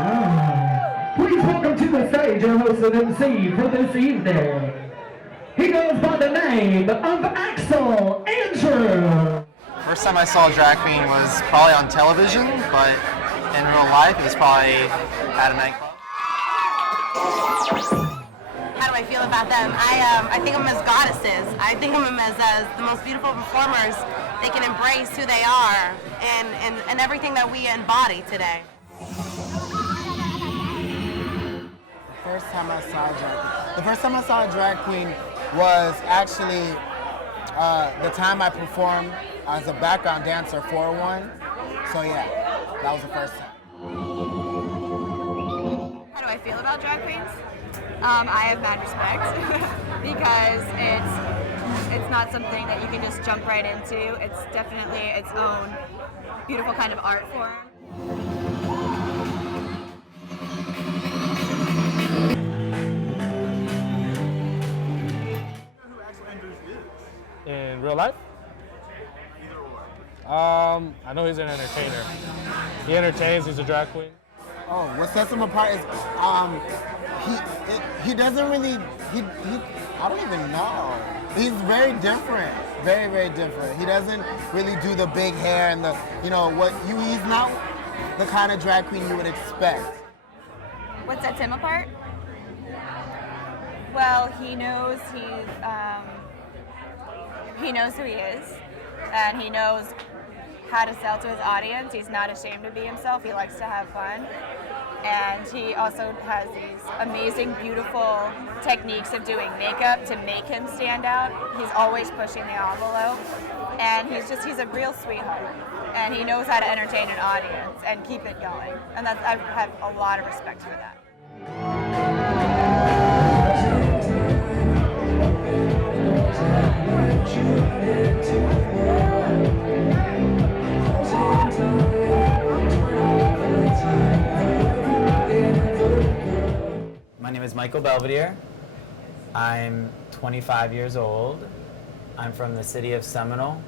Please welcome to the stage your host and MC for this evening. He goes by the name of Axel Andrews. First time I saw a drag queen was probably on television, but in real life it was probably at a nightclub. How do I feel about them? I think of them as goddesses. I think of them as the most beautiful performers. They can embrace who they are and everything that we embody today. The first time I saw a drag queen was actually the time I performed as a background dancer for one. So yeah, that was the first time. How do I feel about drag queens? I have mad respect because it's not something that you can just jump right into. It's definitely its own beautiful kind of art form. Who Axel Andrews is? In real life? Either or. I know he's an entertainer. He entertains, he's a drag queen. Oh, what sets him apart is he doesn't really he I don't even know. He's very different, very very different. He doesn't really do the big hair and the he's not the kind of drag queen you would expect. What sets him apart? Well, he knows who he is, and he knows how to sell to his audience. He's not ashamed to be himself. He likes to have fun. And he also has these amazing, beautiful techniques of doing makeup to make him stand out. He's always pushing the envelope. And he's a real sweetheart. And he knows how to entertain an audience and keep it going. And I have a lot of respect for that. My name is Michael Belvedere. I'm 25 years old. I'm from the city of Seminole,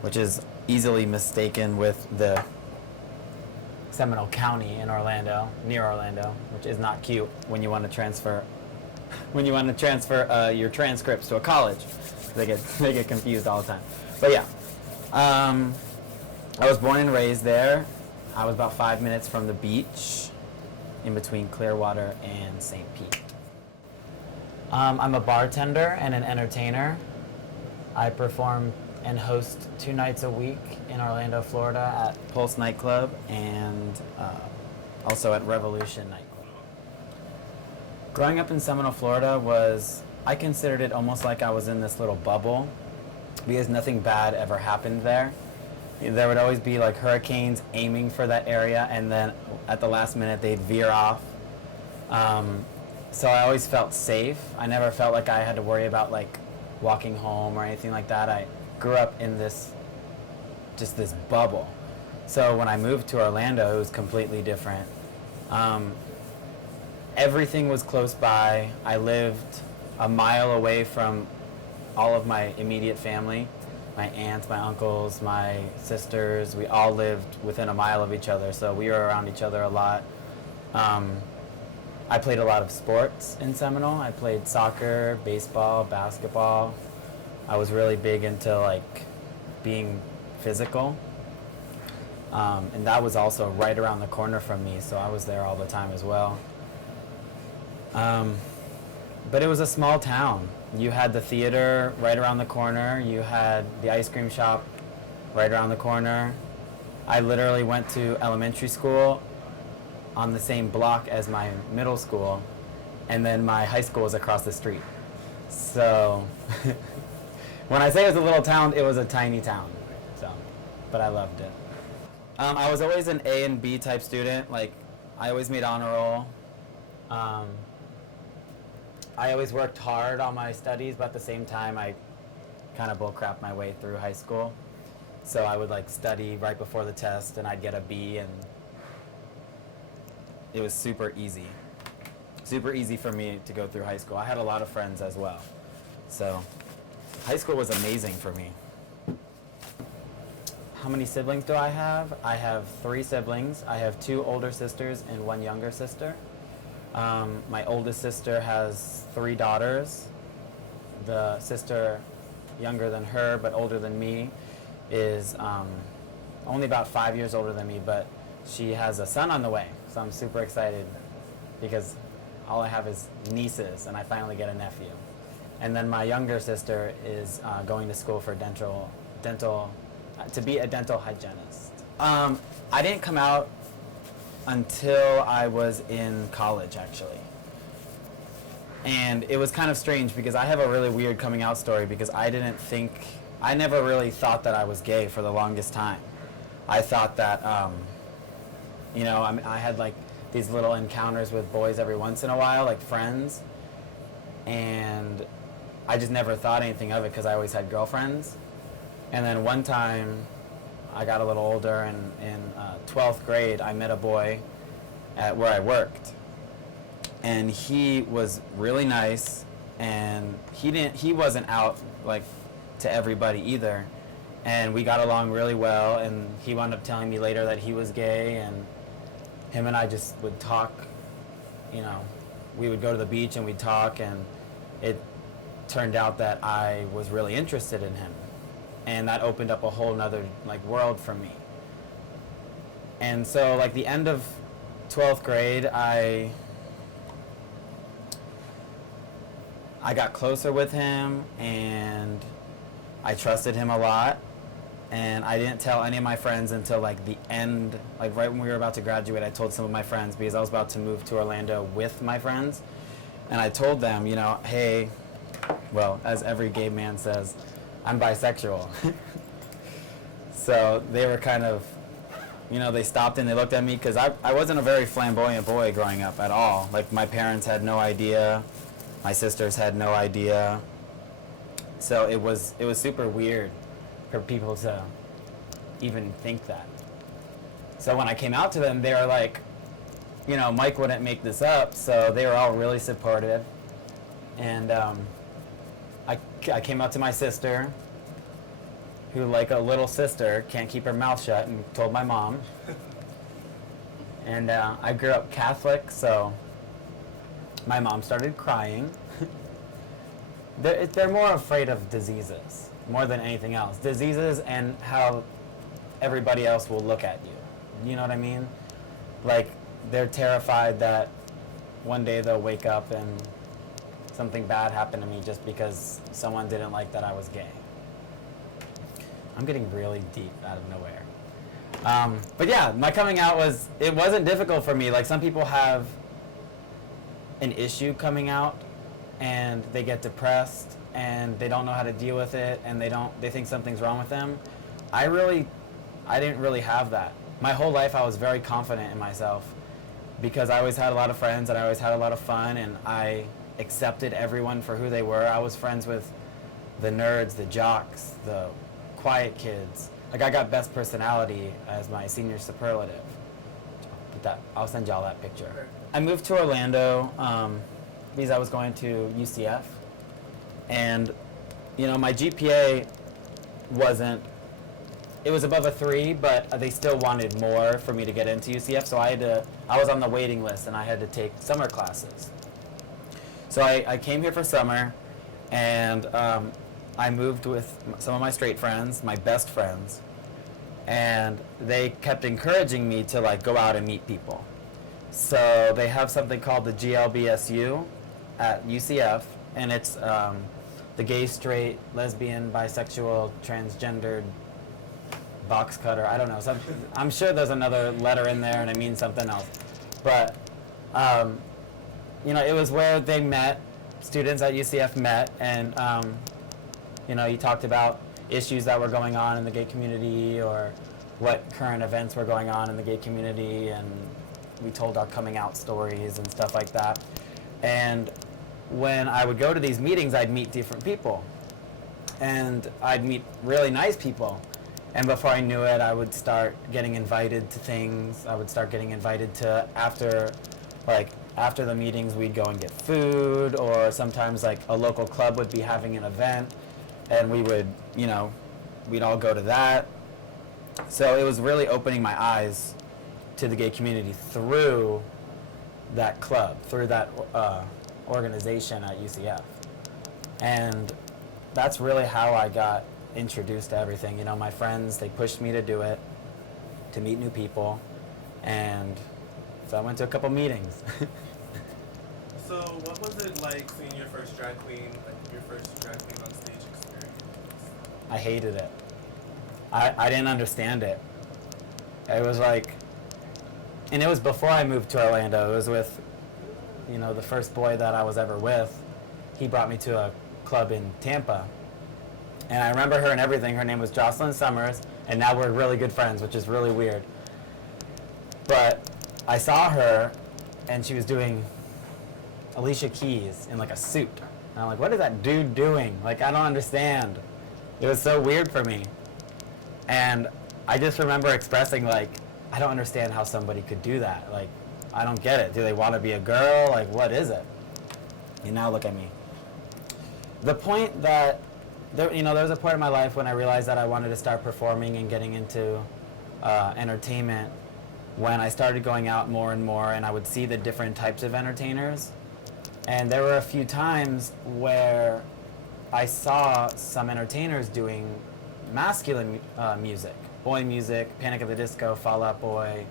which is easily mistaken with the Seminole County in Orlando, near Orlando, which is not cute when you want to transfer your transcripts to a college. They get confused all the time. But yeah, I was born and raised there. I was about 5 minutes from the beach, in between Clearwater and St. Pete. I'm a bartender and an entertainer. I perform and host 2 nights a week in Orlando, Florida at Pulse nightclub and also at Revolution nightclub. Growing up in Seminole, Florida I considered it almost like I was in this little bubble because nothing bad ever happened there. There would always be like hurricanes aiming for that area, and then at the last minute they'd veer off. So I always felt safe. I never felt like I had to worry about like walking home or anything like that. I grew up in this bubble. So when I moved to Orlando, it was completely different. Everything was close by. I lived a mile away from all of my immediate family. My aunts, my uncles, my sisters, we all lived within a mile of each other, so we were around each other a lot. I played a lot of sports in Seminole. I played soccer, baseball, basketball. I was really big into like being physical. And that was also right around the corner from me, so I was there all the time as well. But it was a small town. You had the theater right around the corner. You had the ice cream shop right around the corner. I literally went to elementary school on the same block as my middle school, and then my high school was across the street. So when I say it was a little town, it was a tiny town. So, but I loved it. I was always an A and B type student. Like, I always made honor roll. I always worked hard on my studies, but at the same time, I kind of bullcrapped my way through high school. So I would like study right before the test, and I'd get a B, and it was super easy. Super easy for me to go through high school. I had a lot of friends as well. So high school was amazing for me. how many siblings do I have? I have 3 siblings. I have 2 older sisters and 1 younger sister. My oldest sister has 3 daughters. The sister younger than her but older than me is only about 5 years older than me, but she has a son on the way. So I'm super excited because all I have is nieces and I finally get a nephew. And then my younger sister is going to school for to be a dental hygienist. I didn't come out until I was in college, actually. And it was kind of strange because I have a really weird coming out story because I never really thought that I was gay for the longest time. I thought that, I had like these little encounters with boys every once in a while, like friends, and I just never thought anything of it because I always had girlfriends. And then one time, I got a little older, and in 12th grade, I met a boy at where I worked. And he was really nice, and he wasn't out like to everybody either. And we got along really well, and he wound up telling me later that he was gay, and him and I just would talk, we would go to the beach and we'd talk, and it turned out that I was really interested in him. And that opened up a whole nother world for me. And so the end of 12th grade, I got closer with him, and I trusted him a lot. And I didn't tell any of my friends until the end, right when we were about to graduate. I told some of my friends because I was about to move to Orlando with my friends. And I told them, hey, well, as every gay man says, I'm bisexual. So they were kind of, they stopped and they looked at me because I wasn't a very flamboyant boy growing up at all. My parents had no idea. My sisters had no idea. So it was super weird for people to even think that. So when I came out to them, they were like, Mike wouldn't make this up, so they were all really supportive. And I came out to my sister, who, like a little sister, can't keep her mouth shut, and told my mom. And I grew up Catholic, so my mom started crying. They're more afraid of diseases, more than anything else. Diseases and how everybody else will look at you. You know what I mean? They're terrified that one day they'll wake up and something bad happened to me just because someone didn't like that I was gay. I'm getting really deep out of nowhere. But yeah, my coming out wasn't difficult for me. Some people have an issue coming out and they get depressed and they don't know how to deal with it, and they think something's wrong with them. I didn't really have that. My whole life I was very confident in myself because I always had a lot of friends and I always had a lot of fun, and I accepted everyone for who they were. I was friends with the nerds, the jocks, the quiet kids. I got best personality as my senior superlative. I'll send y'all that picture. I moved to Orlando because I was going to UCF. And, my GPA it was above a 3, but they still wanted more for me to get into UCF, so I was on the waiting list, and I had to take summer classes. So I came here for summer, and I moved with some of my straight friends, my best friends, and they kept encouraging me to go out and meet people. So they have something called the GLBSU at UCF, and it's the gay, straight, lesbian, bisexual, transgendered box cutter. I don't know. I'm sure there's another letter in there and it means something else. But, it was where they met, students at UCF met, and, you talked about issues that were going on in the gay community or what current events were going on in the gay community, and we told our coming out stories and stuff like that. And when I would go to these meetings, I'd meet different people. And I'd meet really nice people. And before I knew it, I would start getting invited to things. I would start getting invited to, after the meetings, we'd go and get food, or sometimes a local club would be having an event, and we would, we'd all go to that. So it was really opening my eyes to the gay community through that club, through that organization at UCF. And that's really how I got introduced to everything. You know, my friends, they pushed me to do it, to meet new people, and so I went to a couple meetings. So what was it like seeing your first drag queen, like your first drag queen on stage experience? I hated it. I didn't understand it. It was like, and it was before I moved to Orlando. It was with, you know, the first boy that I was ever with. He brought me to a club in Tampa. And I remember her and everything. Her name was Jocelyn Summers, and now we're really good friends, which is really weird. But I saw her, and she was doing Alicia Keys in like a suit. And I'm like, what is that dude doing? Like, I don't understand. It was so weird for me. And I just remember expressing, like, I don't understand how somebody could do that. Like, I don't get it. Do they want to be a girl? Like, what is it? And now look at me. The point that, there was a point in my life when I realized that I wanted to start performing and getting into entertainment, when I started going out more and more, and I would see the different types of entertainers. And there were a few times where I saw some entertainers doing masculine music, boy music, Panic at the Disco, Fall Out Boy,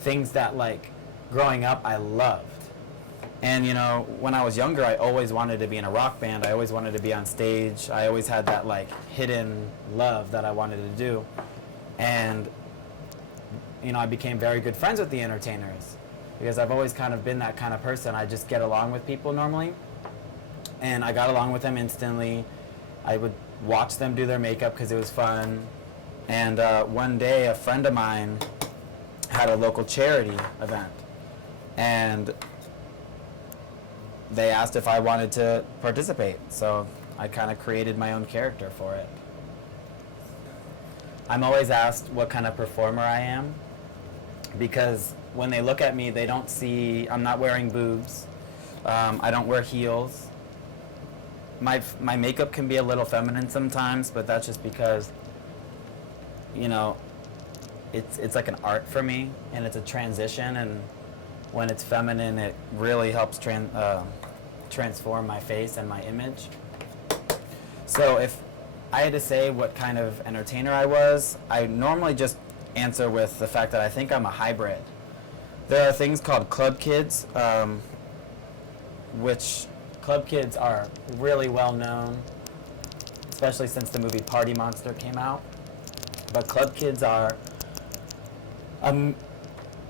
things that, like, growing up I loved. And, you know, when I was younger, I always wanted to be in a rock band. I always wanted to be on stage. I always had that, like, hidden love that I wanted to do. And, you know, I became very good friends with the entertainers because I've always kind of been that kind of person. I just get along with people normally. And I got along with them instantly. I would watch them do their makeup because it was fun. And one day, a friend of mine had a local charity event. And they asked if I wanted to participate. So I kind of created my own character for it. I'm always asked what kind of performer I am, because when they look at me, they don't see, I'm not wearing boobs. I don't wear heels. My makeup can be a little feminine sometimes, but that's just because, you know, it's like an art for me, and it's a transition, and when it's feminine, it really helps transform my face and my image. So if I had to say what kind of entertainer I was, I normally just answer with the fact that I think I'm a hybrid. There are things called club kids, which club kids are really well known, especially since the movie Party Monster came out. But club kids are,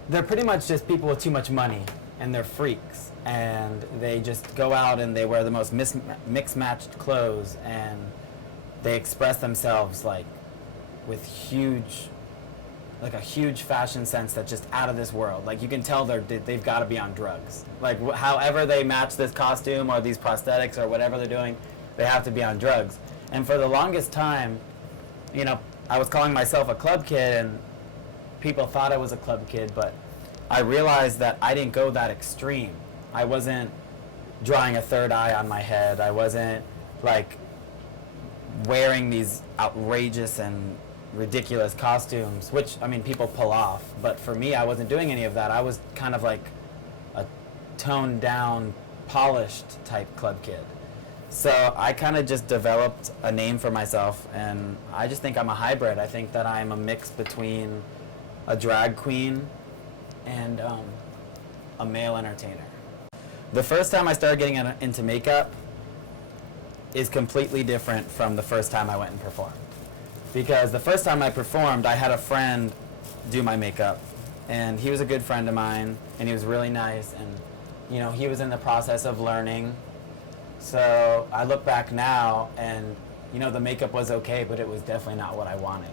they're pretty much just people with too much money, and they're freaks, and they just go out and they wear the most mixed-matched clothes, and they express themselves like with a huge fashion sense that's just out of this world. Like, you can tell they've got to be on drugs. Like, however they match this costume or these prosthetics or whatever they're doing, they have to be on drugs. And for the longest time, you know, I was calling myself a club kid, and people thought I was a club kid, but I realized that I didn't go that extreme. I wasn't drawing a third eye on my head. I wasn't, like, wearing these outrageous and ridiculous costumes, which, I mean, people pull off. But for me, I wasn't doing any of that. I was kind of like a toned down, polished type club kid. So I kind of just developed a name for myself, and I just think I'm a hybrid. I think that I'm a mix between a drag queen and a male entertainer. The first time I started getting into makeup is completely different from the first time I went and performed. Because the first time I performed, I had a friend do my makeup, and he was a good friend of mine, and he was really nice, and, you know, he was in the process of learning. So I look back now, and, you know, the makeup was okay, but it was definitely not what I wanted.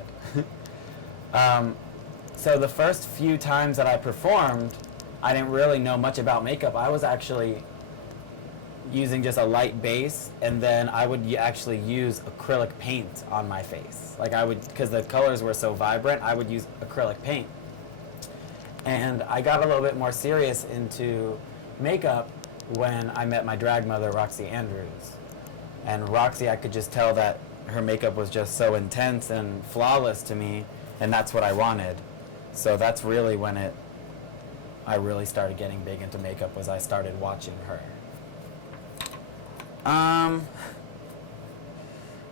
So the first few times that I performed, I didn't really know much about makeup. I was actually using just a light base, and then I would actually use acrylic paint on my face. Like, I would, because the colors were so vibrant, I would use acrylic paint. And I got a little bit more serious into makeup when I met my drag mother, Axel Andrews. And Roxy, I could just tell that her makeup was just so intense and flawless to me. and that's what I wanted. So that's really when I really started getting big into makeup, was I started watching her.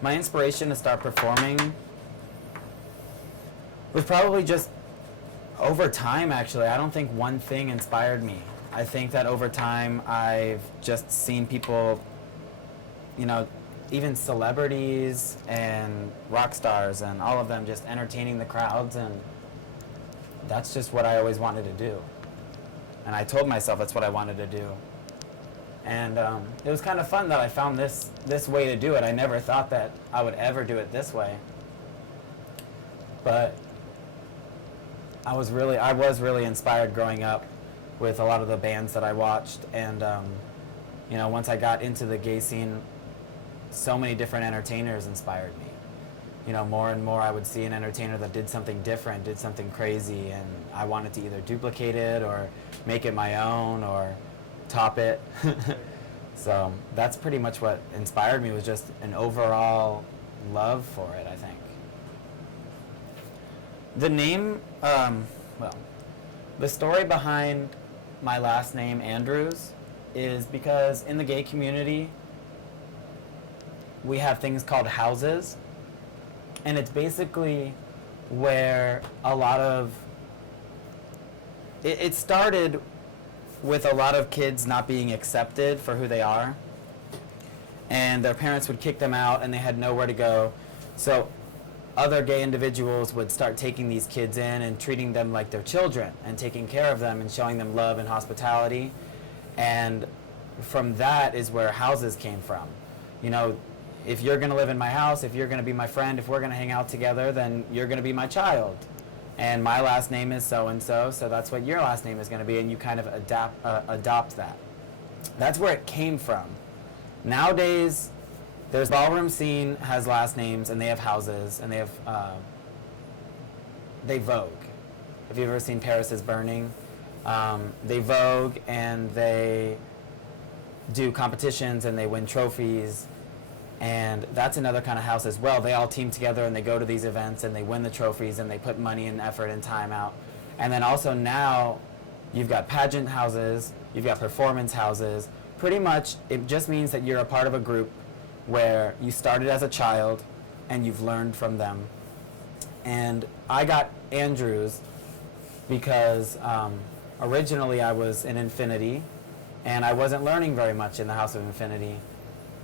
My inspiration to start performing was probably just over time, actually. I don't think one thing inspired me. I think that over time I've just seen people, you know, even celebrities and rock stars and all of them just entertaining the crowds, and that's just what I always wanted to do. And I told myself that's what I wanted to do. And it was kind of fun that I found this way to do it. I never thought that I would ever do it this way. But I was really inspired growing up with a lot of the bands that I watched. And you know, once I got into the gay scene, so many different entertainers inspired me. You know, more and more I would see an entertainer that did something different, did something crazy, and I wanted to either duplicate it or make it my own or top it. So that's pretty much what inspired me, was just an overall love for it, I think. The name, well, the story behind my last name, Andrews, is because in the gay community, we have things called houses, and it's basically where a lot of, it started with a lot of kids not being accepted for who they are, and their parents would kick them out and they had nowhere to go. So other gay individuals would start taking these kids in and treating them like their children and taking care of them and showing them love and hospitality. And from that is where houses came from. You know, if you're going to live in my house, if you're going to be my friend, if we're going to hang out together, then you're going to be my child. And my last name is so-and-so, so that's what your last name is going to be, and you kind of adopt that. That's where it came from. Nowadays, there's ballroom scene has last names, and they have houses, and they have, they vogue. Have you ever seen Paris is Burning? They vogue, and they do competitions, and they win trophies. And that's another kind of house as well. They all team together and they go to these events and they win the trophies and they put money and effort and time out. And then also now you've got pageant houses, you've got performance houses. Pretty much it just means that you're a part of a group where you started as a child and you've learned from them. And I got Andrews because originally I was in Infinity and I wasn't learning very much in the House of Infinity.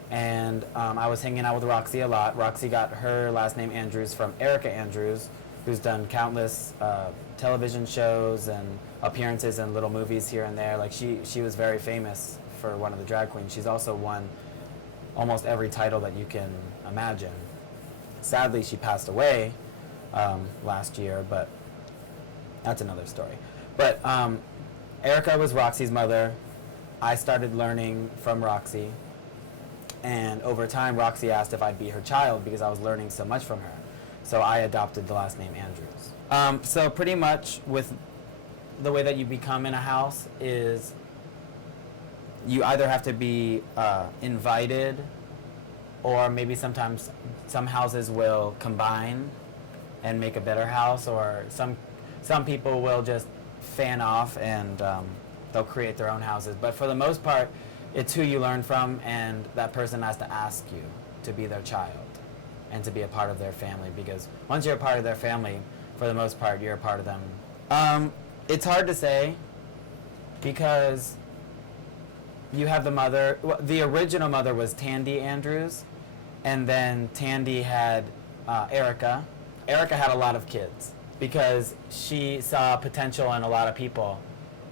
And I was hanging out with Roxy a lot. Roxy got her last name Andrews from Erica Andrews, who's done countless television shows and appearances in little movies here and there. Like she was very famous for one of the drag queens. She's also won almost every title that you can imagine. Sadly, she passed away last year, but that's another story. But Erica was Roxy's mother. I started learning from Roxy. And over time, Roxy asked if I'd be her child because I was learning so much from her. So I adopted the last name Andrews. So pretty much with the way that you become in a house is you either have to be invited, or maybe sometimes some houses will combine and make a better house, or some people will just fan off and they'll create their own houses. But for the most part, it's who you learn from, and that person has to ask you to be their child and to be a part of their family, because once you're a part of their family, for the most part, you're a part of them. It's hard to say because you have the mother. Well, the original mother was Tandy Andrews, and then Tandy had Erica. Erica had a lot of kids because she saw potential in a lot of people,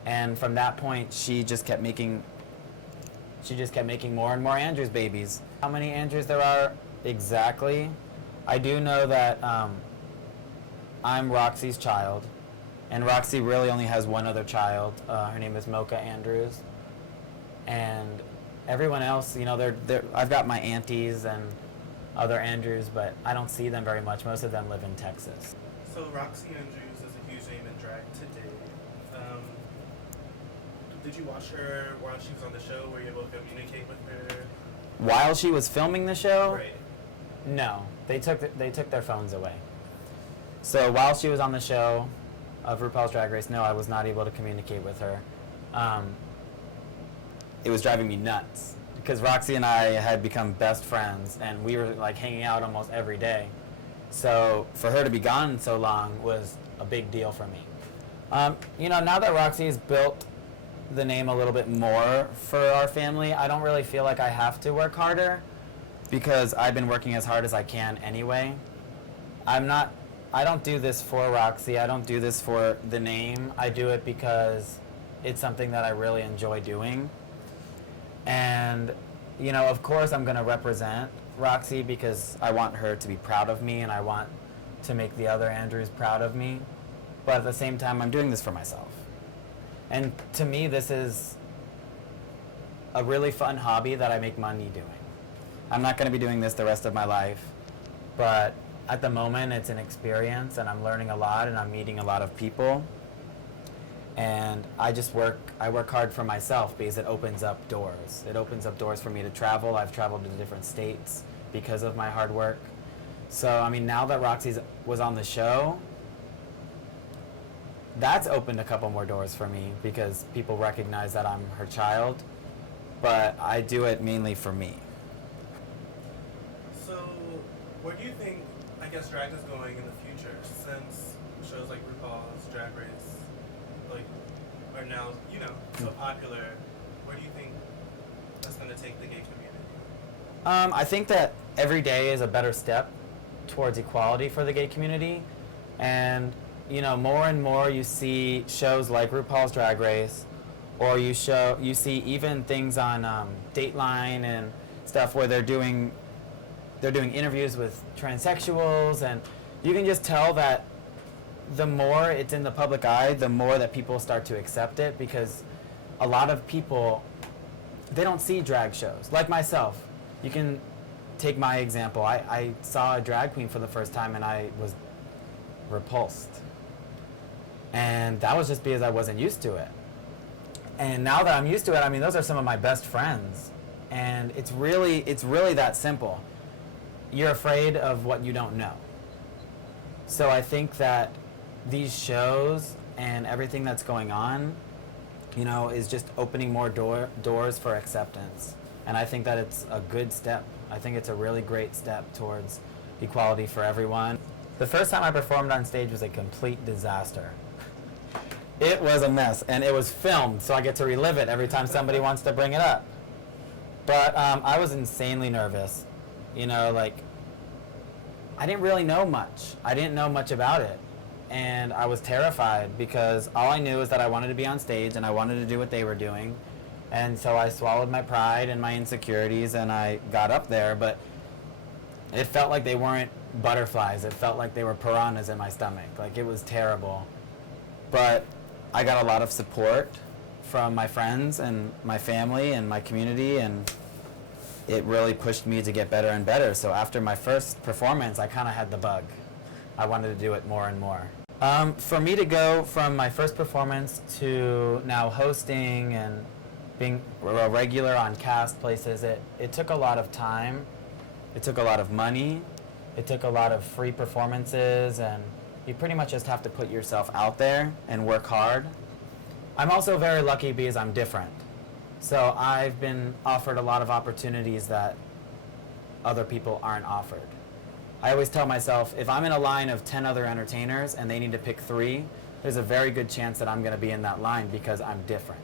and from that point, she just kept making more and more Andrews babies. How many Andrews there are exactly? I do know that I'm Roxy's child, and Roxy really only has one other child. Her name is Mocha Andrews. And everyone else, you know, I've got my aunties and other Andrews, but I don't see them very much. Most of them live in Texas. So Roxy Andrews is a huge name in drag today. Did you watch her while she was on the show? Were you able to communicate with her? While she was filming the show? Right. No, they took their phones away. So while she was on the show of RuPaul's Drag Race, no, I was not able to communicate with her. It was driving me nuts because Roxy and I had become best friends and we were like hanging out almost every day. So for her to be gone so long was a big deal for me. You know, now that Roxy's built the name a little bit more for our family, I don't really feel like I have to work harder because I've been working as hard as I can anyway. I don't do this for Roxy. I don't do this for the name. I do it because it's something that I really enjoy doing. And, you know, of course I'm going to represent Roxy because I want her to be proud of me and I want to make the other Andrews proud of me. But at the same time, I'm doing this for myself. And to me, this is a really fun hobby that I make money doing. I'm not going to be doing this the rest of my life, but at the moment, it's an experience and I'm learning a lot and I'm meeting a lot of people. And I work hard for myself because it opens up doors. It opens up doors for me to travel. I've traveled to different states because of my hard work. So, I mean, now that Roxy was on the show, that's opened a couple more doors for me because people recognize that I'm her child, but I do it mainly for me. So, where do you think, I guess, drag is going in the future since shows like RuPaul's Drag Race are now, you know, so popular? Where do you think that's going to take the gay community? I think that every day is a better step towards equality for the gay community. And, you know, more and more you see shows like RuPaul's Drag Race, or you see even things on Dateline and stuff where they're doing interviews with transsexuals, and you can just tell that the more it's in the public eye, the more that people start to accept it, because a lot of people, they don't see drag shows. Like myself, you can take my example. I saw a drag queen for the first time and I was repulsed. And that was just because I wasn't used to it. And now that I'm used to it, I mean, those are some of my best friends. And it's really that simple. You're afraid of what you don't know. So I think that these shows and everything that's going on, you know, is just opening more doors for acceptance. And I think that it's a good step. I think it's a really great step towards equality for everyone. The first time I performed on stage was a complete disaster. It was a mess, and it was filmed, so I get to relive it every time somebody wants to bring it up. But I was insanely nervous. You know, like, I didn't really know much. I didn't know much about it. And I was terrified because all I knew is that I wanted to be on stage and I wanted to do what they were doing. And so I swallowed my pride and my insecurities and I got up there, but it felt like they weren't butterflies. It felt like they were piranhas in my stomach. Like, it was terrible. But I got a lot of support from my friends and my family and my community, and it really pushed me to get better and better. So after my first performance, I kind of had the bug. I wanted to do it more and more. For me to go from my first performance to now hosting and being a regular on cast places, it took a lot of time. It took a lot of money. It took a lot of free performances, and you pretty much just have to put yourself out there and work hard. I'm also very lucky because I'm different. So I've been offered a lot of opportunities that other people aren't offered. I always tell myself, if I'm in a line of 10 other entertainers and they need to pick 3, there's a very good chance that I'm going to be in that line because I'm different.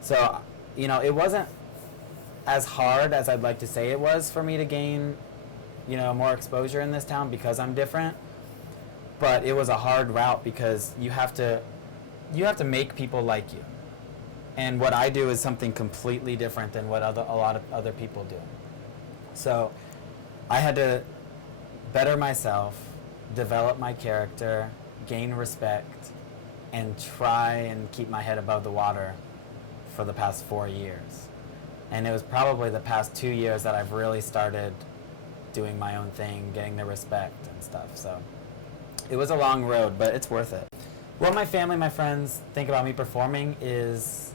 So, you know, it wasn't as hard as I'd like to say it was for me to gain, you know, more exposure in this town because I'm different. But it was a hard route because you have to make people like you. And what I do is something completely different than what a lot of other people do. So I had to better myself, develop my character, gain respect, and try and keep my head above the water for the past 4 years. And it was probably the past 2 years that I've really started doing my own thing, getting the respect and stuff. So it was a long road, but it's worth it. What my family, my friends think about me performing is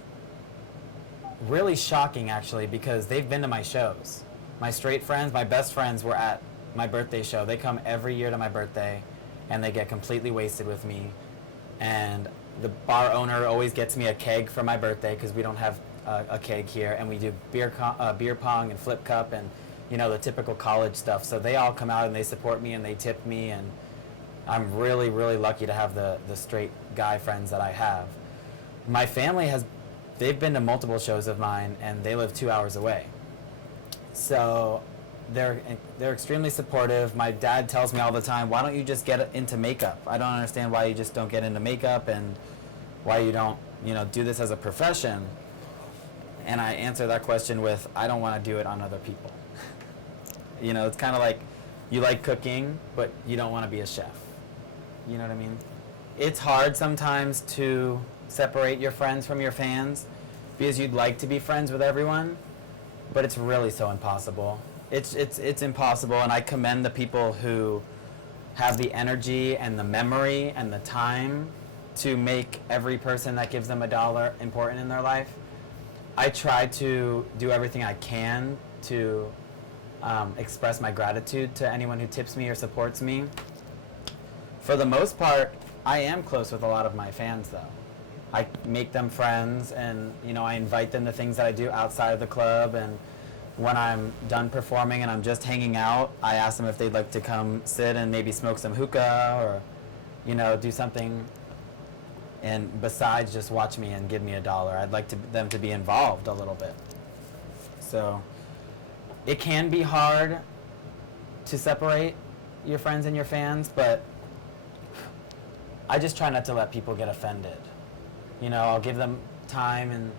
really shocking, actually, because they've been to my shows. My straight friends, my best friends were at my birthday show. They come every year to my birthday, and they get completely wasted with me. And the bar owner always gets me a keg for my birthday because we don't have a keg here, and we do beer pong and flip cup and the typical college stuff. So they all come out and they support me and they tip me, and I'm really, really lucky to have the straight guy friends that I have. My family they've been to multiple shows of mine, and they live 2 hours away. So they're extremely supportive. My dad tells me all the time, why don't you just get into makeup? I don't understand why you just don't get into makeup and why you don't, do this as a profession. And I answer that question with, I don't want to do it on other people. It's kind of like you like cooking, but you don't want to be a chef. You know what I mean? It's hard sometimes to separate your friends from your fans because you'd like to be friends with everyone, but it's really so impossible. It's impossible, and I commend the people who have the energy and the memory and the time to make every person that gives them $1 important in their life. I try to do everything I can to express my gratitude to anyone who tips me or supports me. For the most part, I am close with a lot of my fans, though. I make them friends, and I invite them to things that I do outside of the club, and when I'm done performing and I'm just hanging out, I ask them if they'd like to come sit and maybe smoke some hookah or do something, and besides just watch me and give me $1, I'd like them to be involved a little bit. So it can be hard to separate your friends and your fans, but I just try not to let people get offended. I'll give them time, and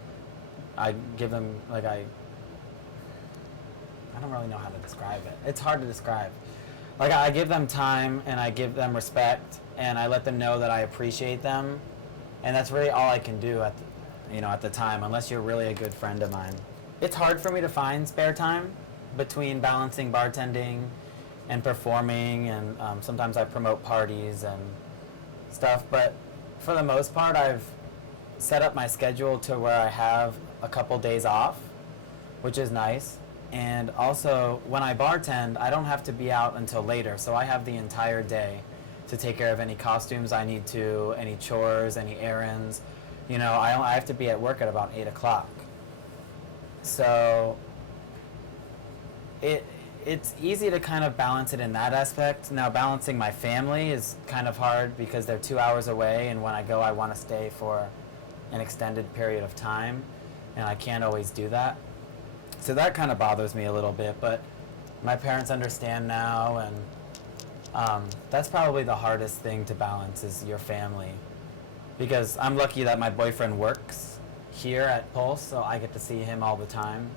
I give them, I don't really know how to describe it. It's hard to describe. I give them time, and I give them respect, and I let them know that I appreciate them, and that's really all I can do at the time, unless you're really a good friend of mine. It's hard for me to find spare time between balancing bartending and performing, and sometimes I promote parties and stuff, but for the most part, I've set up my schedule to where I have a couple days off, which is nice. And also, when I bartend, I don't have to be out until later, so I have the entire day to take care of any costumes I need to, any chores, any errands. I have to be at work at about 8 o'clock. So it's easy to kind of balance it in that aspect. Now, balancing my family is kind of hard because they're 2 hours away, and when I go, I want to stay for an extended period of time, and I can't always do that. So that kind of bothers me a little bit, but my parents understand now, and that's probably the hardest thing to balance is your family, because I'm lucky that my boyfriend works here at Pulse, so I get to see him all the time.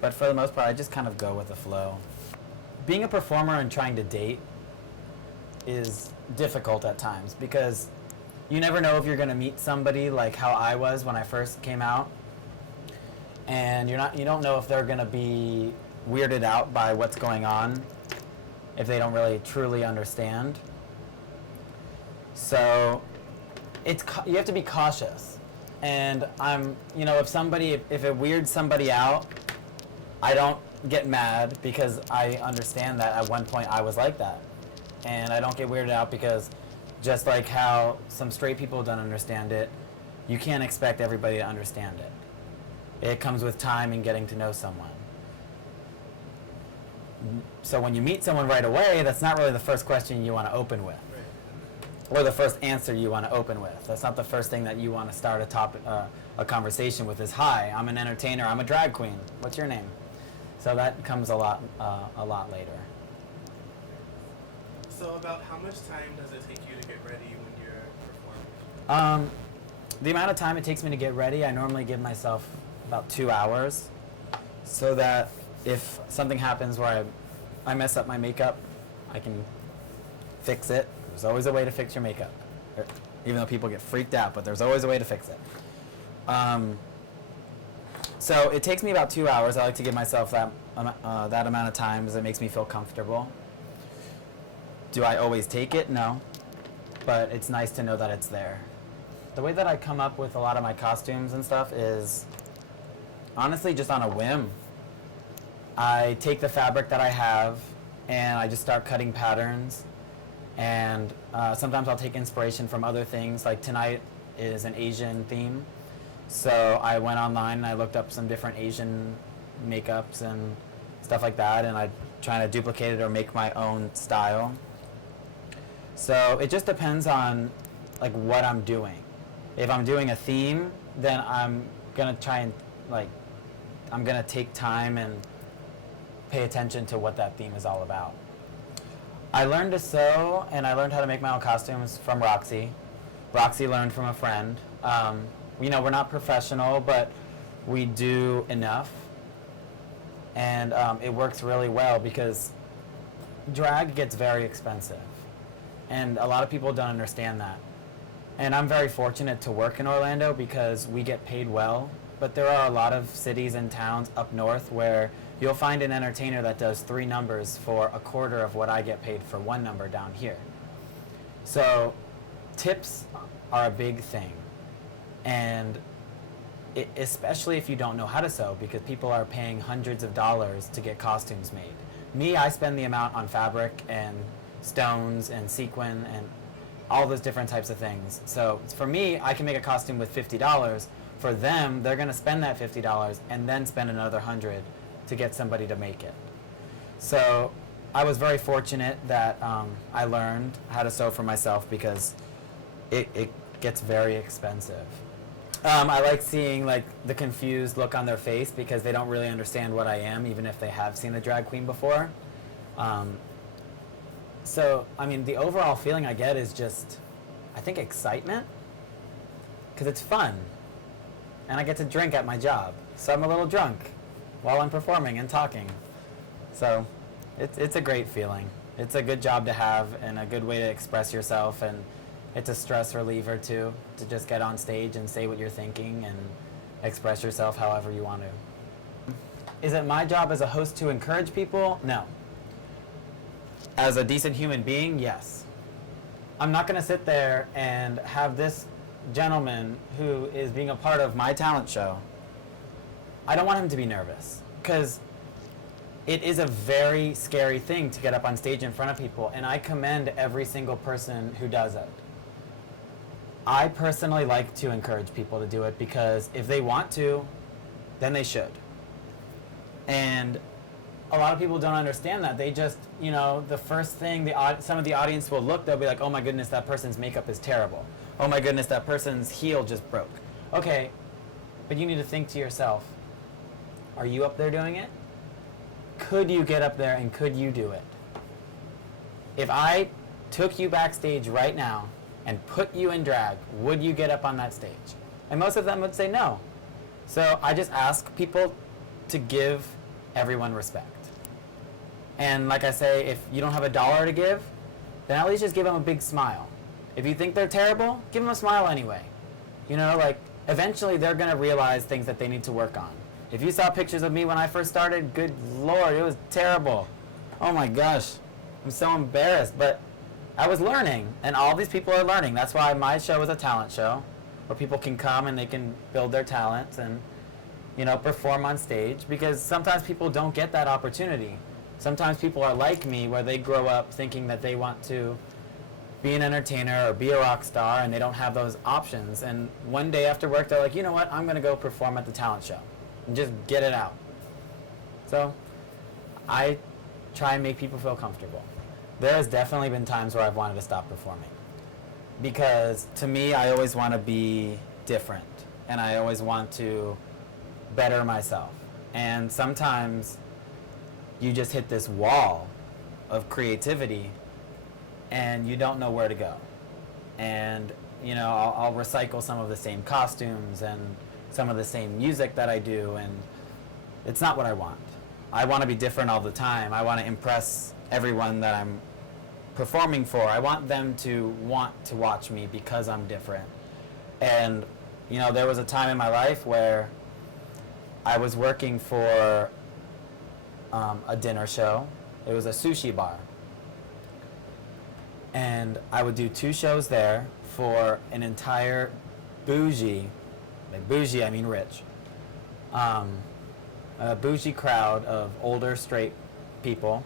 But for the most part, I just kind of go with the flow. Being a performer and trying to date is difficult at times because you never know if you're going to meet somebody like how I was when I first came out, and you don't know if they're going to be weirded out by what's going on, if they don't really truly understand. So you have to be cautious. And if it weirds somebody out, I don't get mad because I understand that at one point I was like that. And I don't get weirded out because just like how some straight people don't understand it, you can't expect everybody to understand it. It comes with time and getting to know someone. So when you meet someone right away, that's not really the first question you want to open with. Or the first answer you want to open with. That's not the first thing that you want to start a conversation with is, hi, I'm an entertainer, I'm a drag queen. What's your name? So that comes a lot later. So about how much time does it take you to get ready when you're performing? The amount of time it takes me to get ready, I normally give myself about 2 hours, so that if something happens where I mess up my makeup, I can fix it. There's always a way to fix your makeup, even though people get freaked out, but there's always a way to fix it. So it takes me about 2 hours. I like to give myself that amount of time because it makes me feel comfortable. Do I always take it? No, but it's nice to know that it's there. The way that I come up with a lot of my costumes and stuff is honestly just on a whim. I take the fabric that I have and I just start cutting patterns. And sometimes I'll take inspiration from other things. Like tonight is an Asian theme, so I went online and I looked up some different Asian makeups and stuff like that, and I try to duplicate it or make my own style. So it just depends on like what I'm doing. If I'm doing a theme, then I'm gonna try and I'm gonna take time and pay attention to what that theme is all about. I learned to sew and I learned how to make my own costumes from Roxy. Roxy learned from a friend. We're not professional, but we do enough. And it works really well because drag gets very expensive. And a lot of people don't understand that. And I'm very fortunate to work in Orlando because we get paid well. But there are a lot of cities and towns up north where you'll find an entertainer that does 3 numbers for a quarter of what I get paid for 1 number down here. So tips are a big thing. And especially if you don't know how to sew, because people are paying hundreds of dollars to get costumes made. Me, I spend the amount on fabric and stones and sequin and all those different types of things. So for me, I can make a costume with $50. For them, they're gonna spend that $50 and then spend another $100 to get somebody to make it. So I was very fortunate that I learned how to sew for myself because it gets very expensive. I like seeing like the confused look on their face because they don't really understand what I am, even if they have seen a drag queen before. So, I mean, the overall feeling I get is just, I think, excitement, because it's fun, and I get to drink at my job, so I'm a little drunk while I'm performing and talking. So, it's a great feeling. It's a good job to have and a good way to express yourself, and it's a stress reliever too, to just get on stage and say what you're thinking and express yourself however you want to. Is it my job as a host to encourage people? No. As a decent human being, yes. I'm not going to sit there and have this gentleman who is being a part of my talent show, I don't want him to be nervous, because it is a very scary thing to get up on stage in front of people, and I commend every single person who does it. I personally like to encourage people to do it because if they want to, then they should. And a lot of people don't understand that. They just, the first thing some of the audience will look, they'll be like, oh my goodness, that person's makeup is terrible. Oh my goodness, that person's heel just broke. Okay, but you need to think to yourself, are you up there doing it? Could you get up there and could you do it? If I took you backstage right now and put you in drag, would you get up on that stage? And most of them would say no. So I just ask people to give everyone respect. And like I say, if you don't have $1 to give, then at least just give them a big smile. If you think they're terrible, give them a smile anyway. Eventually they're gonna realize things that they need to work on. If you saw pictures of me when I first started, good Lord, it was terrible. Oh my gosh, I'm so embarrassed, but I was learning, and all these people are learning. That's why my show is a talent show, where people can come and they can build their talents and perform on stage, because sometimes people don't get that opportunity. Sometimes people are like me, where they grow up thinking that they want to be an entertainer or be a rock star, and they don't have those options. And one day after work, they're like, you know what, I'm going to go perform at the talent show and just get it out. So I try and make people feel comfortable. There has definitely been times where I've wanted to stop performing, because to me, I always want to be different, and I always want to better myself. And sometimes you just hit this wall of creativity and you don't know where to go. And I'll recycle some of the same costumes and some of the same music that I do, and it's not what I want. I want to be different all the time. I want to impress everyone that I'm performing for. I want them to want to watch me because I'm different. And there was a time in my life where I was working for a dinner show. It was a sushi bar. And I would do 2 shows there for an entire bougie, I mean rich, a bougie crowd of older straight people.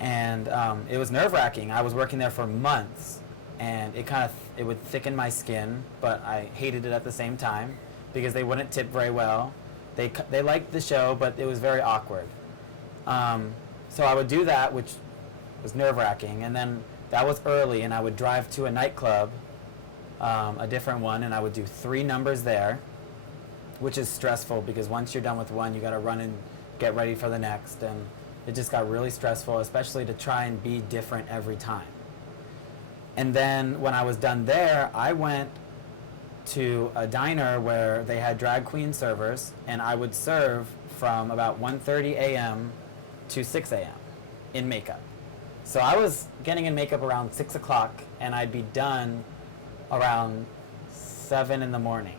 And it was nerve-wracking. I was working there for months, and it would thicken my skin, but I hated it at the same time because they wouldn't tip very well. They liked the show, but it was very awkward. So I would do that, which was nerve-wracking, and then that was early, and I would drive to a nightclub, a different one, and I would do 3 numbers there, which is stressful because once you're done with one, you got to run and get ready for the next, and it just got really stressful, especially to try and be different every time. And then when I was done there, I went to a diner where they had drag queen servers, and I would serve from about 1:30 a.m. to 6 a.m. in makeup. So I was getting in makeup around 6 o'clock, and I'd be done around 7 in the morning.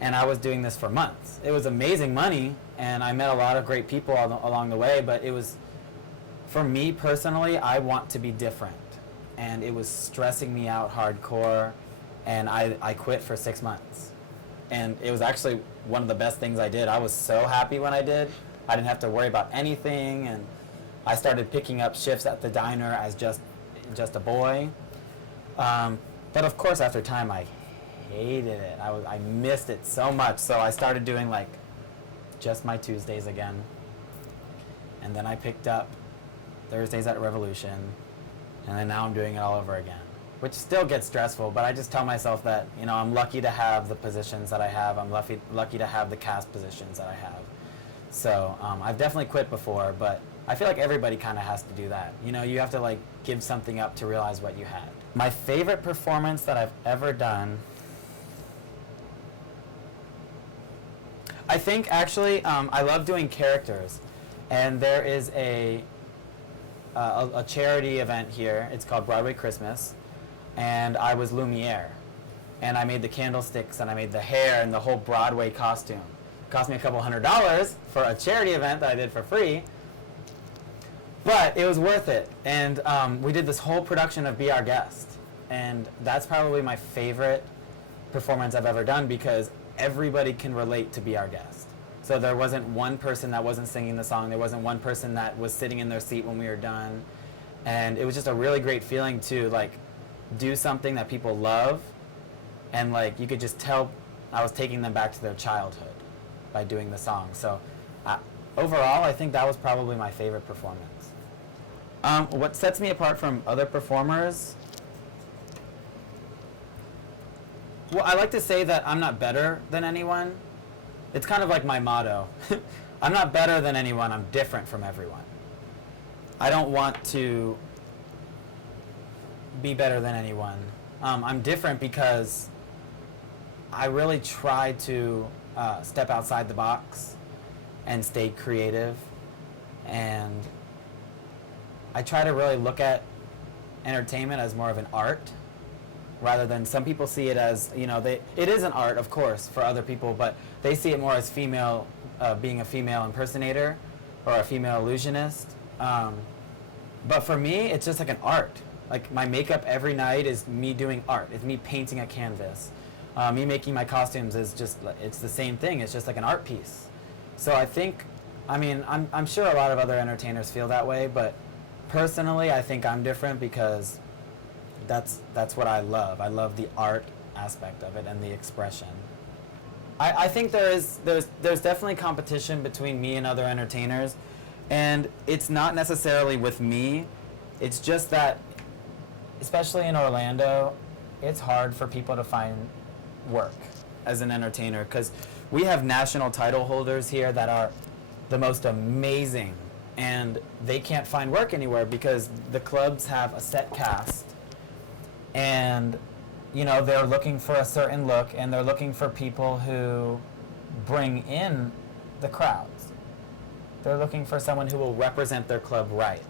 And I was doing this for months. It was amazing money, and I met a lot of great people along the way, but it was, for me personally, I want to be different. And it was stressing me out hardcore, and I quit for 6 months. And it was actually one of the best things I did. I was so happy when I did. I didn't have to worry about anything, and I started picking up shifts at the diner as just a boy. But of course, after time, I hated it. I missed it so much, so I started doing like just my Tuesdays again. And then I picked up Thursdays at Revolution, and then now I'm doing it all over again, which still gets stressful, but I just tell myself that, you know, I'm lucky to have the positions that I have. I'm lucky to have the cast positions that I have. So I've definitely quit before, but I feel like everybody kind of has to do that. You know, you have to like give something up to realize what you had. My favorite performance that I've ever done, I think actually I love doing characters, and there is a charity event here. It's called Broadway Christmas, and I was Lumiere, and I made the candlesticks, and I made the hair and the whole Broadway costume. It cost me a couple $100 for a charity event that I did for free, but it was worth it. And we did this whole production of Be Our Guest, and that's probably my favorite performance I've ever done because everybody can relate to Be Our Guest. So there wasn't one person that wasn't singing the song. There wasn't one person that was sitting in their seat when we were done. And it was just a really great feeling to like do something that people love, and like you could just tell I was taking them back to their childhood by doing the song. So overall, I think that was probably my favorite performance. What sets me apart from other performers? Well, I like to say that I'm not better than anyone. It's kind of like my motto. I'm not better than anyone, I'm different from everyone. I don't want to be better than anyone. I'm different because I really try to step outside the box and stay creative, and I try to really look at entertainment as more of an art rather than some people see it as, you know, it is an art, of course, for other people, but they see it more as female, being a female impersonator or a female illusionist. But for me, it's just like an art. Like my makeup every night is me doing art. It's me painting a canvas. Me making my costumes is just, it's the same thing. It's just like an art piece. So I think, I mean, I'm sure a lot of other entertainers feel that way, but personally, I think I'm different because that's what I love. I love the art aspect of it and the expression. I think there's definitely competition between me and other entertainers, and it's not necessarily with me. It's just that, especially in Orlando, it's hard for people to find work as an entertainer because we have national title holders here that are the most amazing, and they can't find work anywhere because the clubs have a set cast, and you know, they're looking for a certain look, and they're looking for people who bring in the crowds. They're looking for someone who will represent their club right.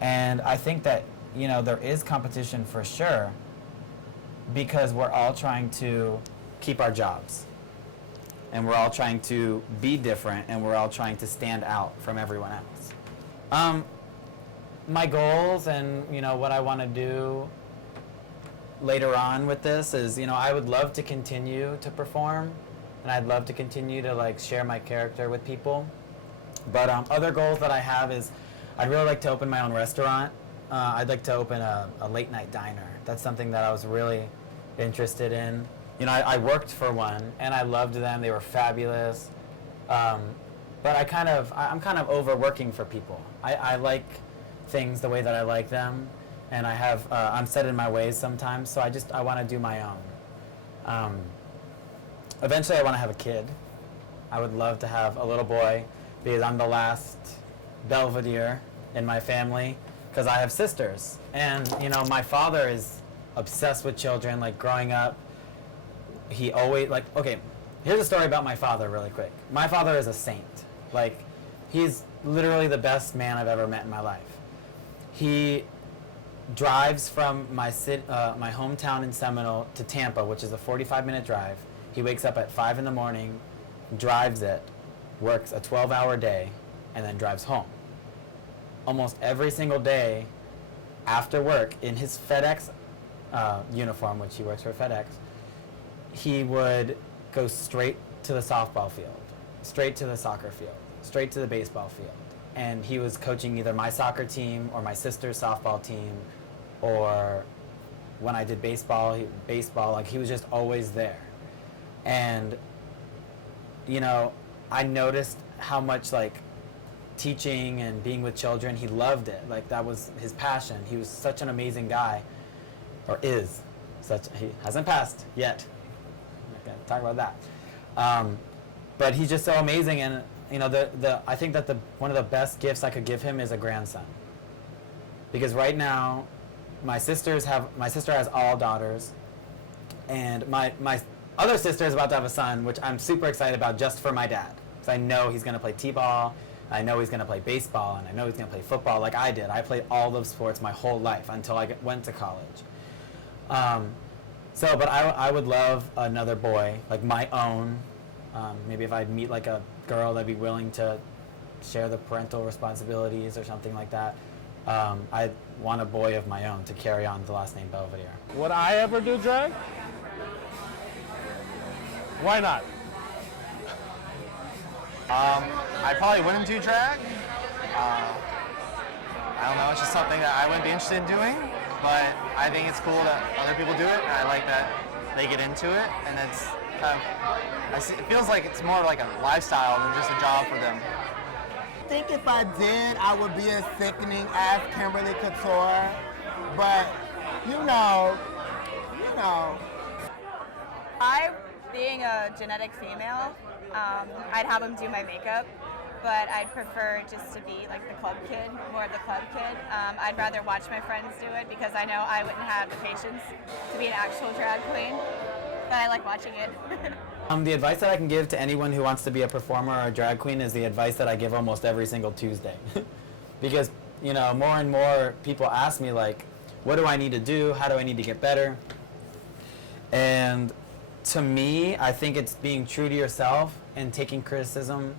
And I think that, you know, there is competition for sure because we're all trying to keep our jobs. And we're all trying to be different, and we're all trying to stand out from everyone else. My goals and, you know, what I want to do later on with this is, you know, I would love to continue to perform, and I'd love to continue to like share my character with people. But other goals that I have is I'd really like to open my own restaurant. I'd like to open a late night diner. That's something that I was really interested in. You know, I worked for one and I loved them. They were fabulous. But I'm kind of overworking for people. I like things the way that I like them, and I'm set in my ways sometimes. So I want to do my own. Eventually, I want to have a kid. I would love to have a little boy because I'm the last Belvedere in my family because I have sisters, and you know my father is obsessed with children. Like growing up, he always okay. Here's a story about my father really quick. My father is a saint. Like, he's literally the best man I've ever met in my life. He drives from my hometown in Seminole to Tampa, which is a 45-minute drive. He wakes up at 5 in the morning, drives it, works a 12-hour day, and then drives home. Almost every single day after work, in his FedEx uniform, which he works for FedEx, he would go straight to the softball field, straight to the soccer field, straight to the baseball field. And he was coaching either my soccer team or my sister's softball team, or when I did baseball, like he was just always there. And, you know, I noticed how much like teaching and being with children, he loved it. Like that was his passion. He was such an amazing guy, or is such, he hasn't passed yet. Talk about that, but he's just so amazing, and you know I think that one of the best gifts I could give him is a grandson, because right now my sister has all daughters, and my other sister is about to have a son, which I'm super excited about just for my dad, because I know he's going to play t-ball, I know he's going to play baseball, and I know he's going to play football like I did. I played all those sports my whole life until I went to college. But I would love another boy, like my own. Maybe if I'd meet like a girl that'd be willing to share the parental responsibilities or something like that. I'd want a boy of my own to carry on the last name Belvedere. Would I ever do drag? Why not? I probably wouldn't do drag. I don't know, it's just something that I wouldn't be interested in doing. But I think it's cool that other people do it, and I like that they get into it, and it's kind of, it feels like it's more like a lifestyle than just a job for them. I think if I did, I would be as sickening as Kimberly Couture, but you know. Being a genetic female, I'd have them do my makeup, but I'd prefer just to be like the club kid, more of the club kid. I'd rather watch my friends do it because I know I wouldn't have the patience to be an actual drag queen, but I like watching it. The advice that I can give to anyone who wants to be a performer or a drag queen is the advice that I give almost every single Tuesday. Because, you know, more and more people ask me like, what do I need to do? How do I need to get better? And to me, I think it's being true to yourself and taking criticism,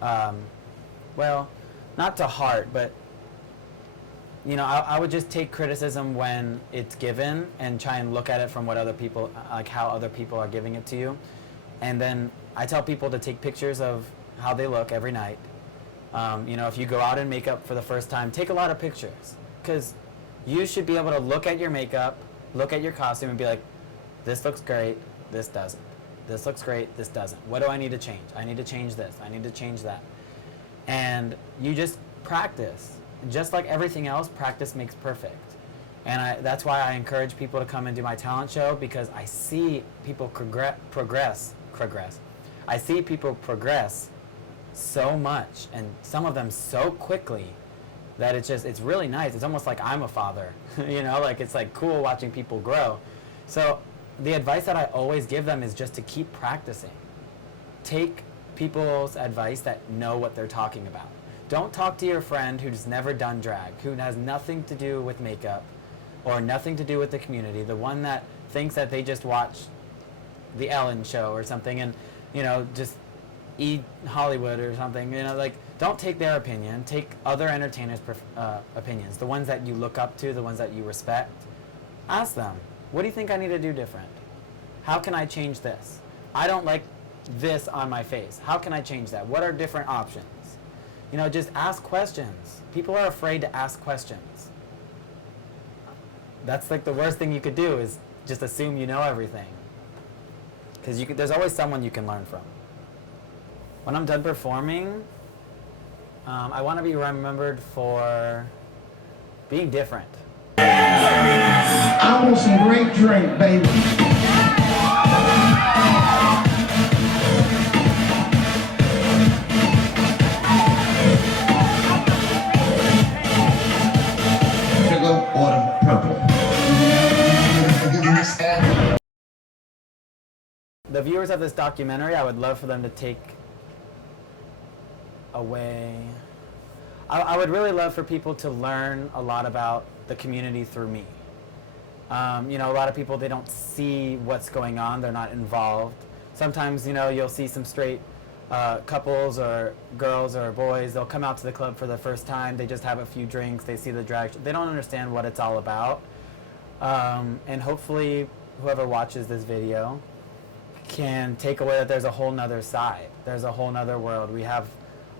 well, not to heart, but, you know, I would just take criticism when it's given and try and look at it from what other people, like how other people are giving it to you. And then I tell people to take pictures of how they look every night. You know, if you go out in makeup for the first time, take a lot of pictures, because you should be able to look at your makeup, look at your costume and be like, this looks great, this doesn't. This looks great, this doesn't. What do I need to change? I need to change this, I need to change that. And you just practice. Just like everything else, practice makes perfect. And that's why I encourage people to come and do my talent show, because I see people progress. I see people progress so much, and some of them so quickly, that it's really nice. It's almost like I'm a father, you know, like it's like cool watching people grow. So the advice that I always give them is just to keep practicing. Take people's advice that know what they're talking about. Don't talk to your friend who's never done drag, who has nothing to do with makeup or nothing to do with the community, the one that thinks that they just watch the Ellen show or something and, you know, just eat Hollywood or something, you know, like, don't take their opinion, take other entertainers' opinions, the ones that you look up to, the ones that you respect. Ask them, what do you think I need to do different? How can I change this? I don't like this on my face. How can I change that? What are different options? You know, just ask questions. People are afraid to ask questions. That's like the worst thing you could do is just assume you know everything. Because there's always someone you can learn from. When I'm done performing, I want to be remembered for being different. I want some great drink, baby. Sugar or the purple. The viewers of this documentary, I would love for them to take away. I would really love for people to learn a lot about the community through me. You know, a lot of people, they don't see what's going on. They're not involved. Sometimes, you know, you'll see some straight couples or girls or boys. They'll come out to the club for the first time. They just have a few drinks. They see the drag. They don't understand what it's all about. And hopefully, whoever watches this video can take away that there's a whole nother side. There's a whole nother world. We have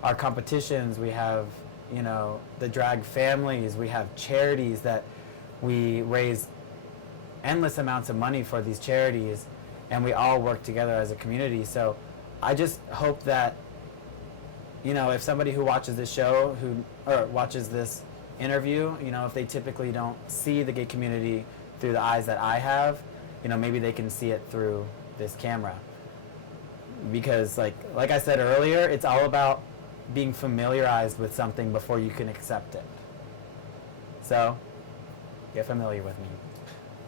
our competitions. We have, you know, the drag families. We have charities that we raise endless amounts of money for these charities, and we all work together as a community. So I just hope that, you know, if somebody who watches this show, or watches this interview, you know, if they typically don't see the gay community through the eyes that I have, you know, maybe they can see it through this camera. Because like I said earlier, it's all about being familiarized with something before you can accept it. So, get familiar with me.